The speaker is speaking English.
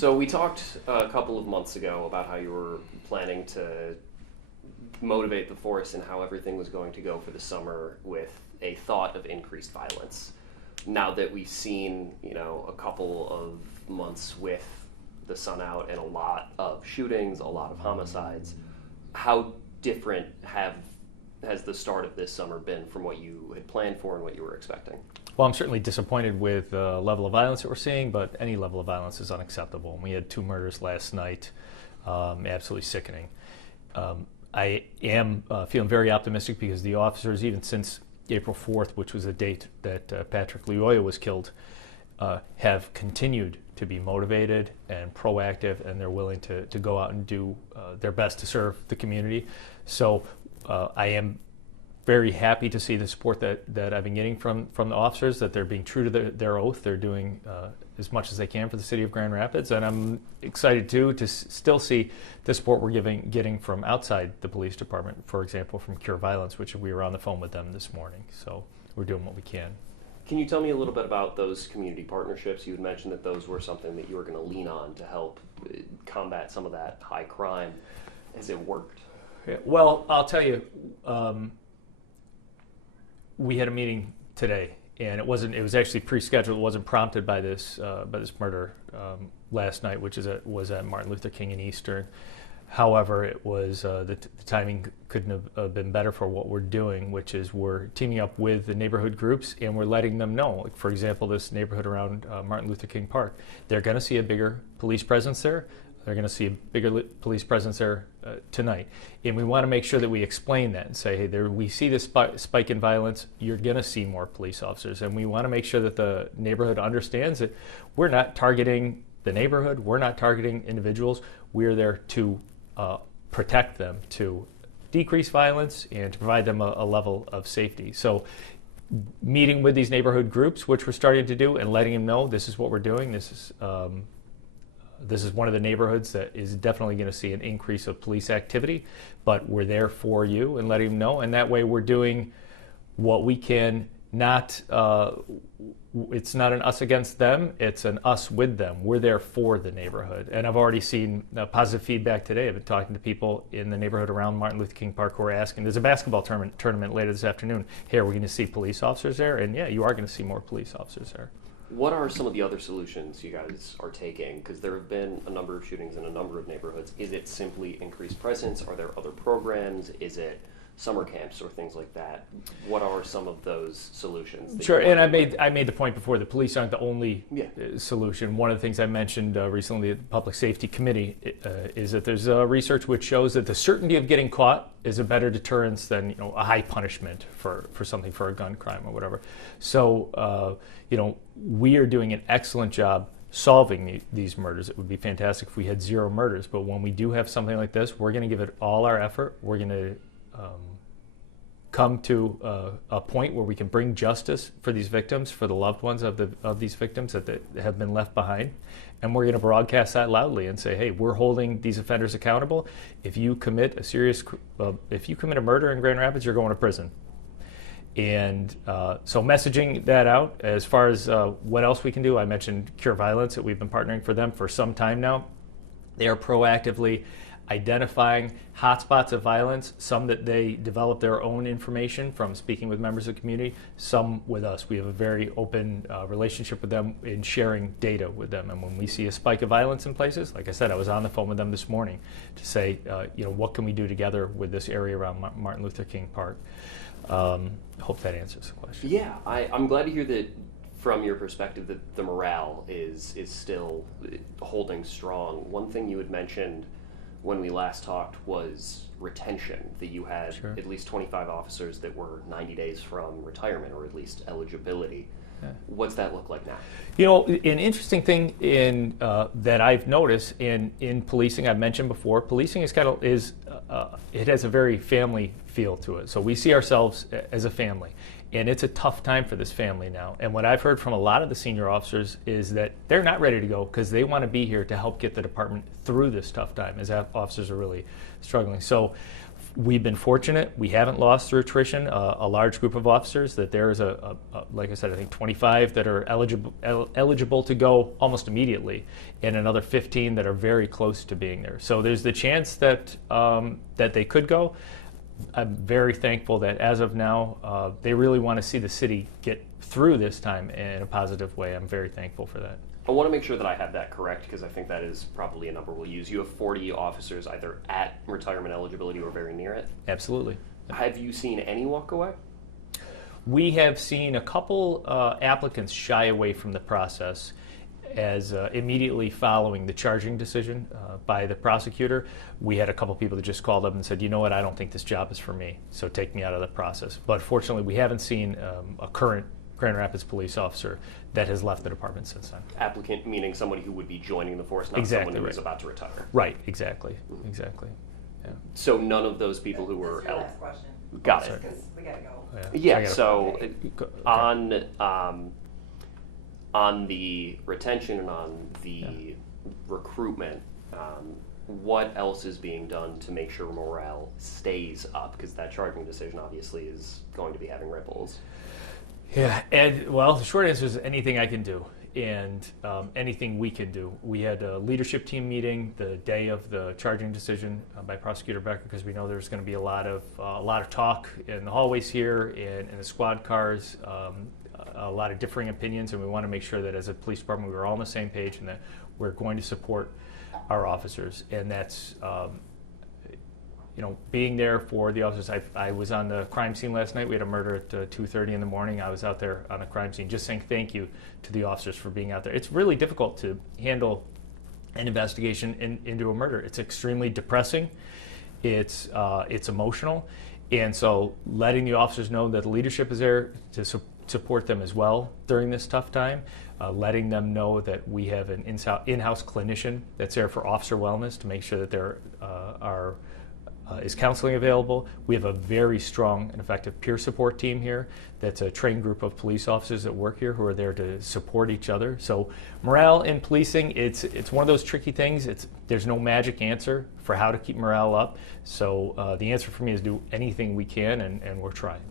So we talked a couple of months ago about how you were planning to motivate the force and how everything was going to go for the summer with a thought of increased violence. Now that we've seen, a couple of months with the sun out and a lot of shootings, a lot of homicides, how different has the start of this summer been from what you had planned for and what you were expecting? Well, I'm certainly disappointed with the level of violence that we're seeing, but any level of violence is unacceptable. We had 2 murders last night, absolutely sickening. I am feeling very optimistic because the officers, even since April 4th, which was the date that Patrick Lioya was killed, have continued to be motivated and proactive, and they're willing to go out and do their best to serve the community. So I am very happy to see the support that I've been getting from the officers, that they're being true to their oath. They're doing as much as they can for the city of Grand Rapids, and I'm excited too to still see the support we're getting from outside the police department, for example, from Cure Violence, which we were on the phone with them this morning. So we're doing what we can. Can you tell me a little bit about those community partnerships? You had mentioned that those were something that you were going to lean on to help combat some of that high crime. Has it worked? Yeah, well, I'll tell you, we had a meeting today, and it was actually pre-scheduled. It wasn't prompted by this murder last night, which was at Martin Luther King and Eastern. However, it was the timing couldn't have been better for what we're doing, which is we're teaming up with the neighborhood groups and we're letting them know. Like, for example, this neighborhood around Martin Luther King Park, they're going to see a bigger police presence there. They're going to see a bigger police presence there tonight. And we want to make sure that we explain that and say, hey, we see this spike in violence. You're going to see more police officers. And we want to make sure that the neighborhood understands that we're not targeting the neighborhood. We're not targeting individuals. We're there to protect them, to decrease violence, and to provide them a level of safety. So meeting with these neighborhood groups, which we're starting to do, and letting them know this is what we're doing. This is one of the neighborhoods that is definitely going to see an increase of police activity, but we're there for you, and letting them know. And that way we're doing what we can. It's not an us against them, it's an us with them. We're there for the neighborhood. And I've already seen positive feedback today. I've been talking to people in the neighborhood around Martin Luther King Park who are asking, there's a basketball tournament later this afternoon. Hey, are we going to see police officers there? And yeah, you are going to see more police officers there. What are some of the other solutions you guys are taking? Because there have been a number of shootings in a number of neighborhoods. Is it simply increased presence? Are there other programs? Is it summer camps or things like that? What are some of those solutions? Sure, and I made the point before, the police aren't the only solution. One of the things I mentioned recently at the Public Safety Committee is that there's research which shows that the certainty of getting caught is a better deterrence than a high punishment for something, for a gun crime or whatever. So we are doing an excellent job solving these murders. It would be fantastic if we had 0 murders, but when we do have something like this, we're going to give it all our effort. We're going to come to a point where we can bring justice for these victims, for the loved ones of these victims that have been left behind, and we're going to broadcast that loudly and say, hey, we're holding these offenders accountable. If you commit a murder in Grand Rapids, you're going to prison. And so messaging that out. As far as what else we can do, I mentioned Cure Violence, that we've been partnering for them for some time now. They are proactively identifying hotspots of violence, some that they develop their own information from speaking with members of the community, some with us. We have a very open relationship with them in sharing data with them. And when we see a spike of violence in places, like I said, I was on the phone with them this morning to say, what can we do together with this area around Martin Luther King Park? Hope that answers the question. Yeah, I'm glad to hear that from your perspective that the morale is still holding strong. One thing you had mentioned when we last talked was retention, that you had at least 25 officers that were 90 days from retirement, or at least eligibility. Yeah. What's that look like now? An interesting thing that I've noticed in policing, I've mentioned before, policing it has a very family feel to it. So we see ourselves as a family. And it's a tough time for this family now. And what I've heard from a lot of the senior officers is that they're not ready to go because they want to be here to help get the department through this tough time, as officers are really struggling. So we've been fortunate. We haven't lost through attrition a large group of officers. That there is like I said, I think 25 that are eligible to go almost immediately, and another 15 that are very close to being there. So there's the chance that that they could go. I'm very thankful that as of now, they really want to see the city get through this time in a positive way. I'm very thankful for that. I want to make sure that I have that correct, because I think that is probably a number we'll use. You have 40 officers either at retirement eligibility or very near it. Absolutely. Have you seen any walk away? We have seen a couple applicants shy away from the process as immediately following the charging decision by the prosecutor. We had a couple people that just called up and said, you know what, I don't think this job is for me, so take me out of the process. But fortunately, we haven't seen a current Grand Rapids police officer that has left the department since then. Applicant meaning somebody who would be joining the force, not Exactly someone who right. is about to retire. Right, exactly, exactly. Yeah. So none of those people who were... That's your last question. Got it. Because we gotta go. Yeah, so Okay. on the retention and on the recruitment, what else is being done to make sure morale stays up? Because that charging decision obviously is going to be having ripples. Yeah, and well, the short answer is anything I can do, and anything we can do. We had a leadership team meeting the day of the charging decision by Prosecutor Becker, because we know there's going to be a lot of talk in the hallways here and in the squad cars, a lot of differing opinions, and we want to make sure that as a police department we're all on the same page and that we're going to support our officers, and that's being there for the officers. I was on the crime scene last night. We had a murder at 2:30 in the morning. I was out there on the crime scene just saying thank you to the officers for being out there. It's really difficult to handle an investigation into a murder. It's extremely depressing. It's emotional. And so letting the officers know that the leadership is there to support them as well during this tough time, letting them know that we have an in-house clinician that's there for officer wellness to make sure that there is counseling available. We have a very strong and effective peer support team here that's a trained group of police officers that work here who are there to support each other. So morale in policing, it's one of those tricky things. There's no magic answer for how to keep morale up. So the answer for me is do anything we can, and we're trying.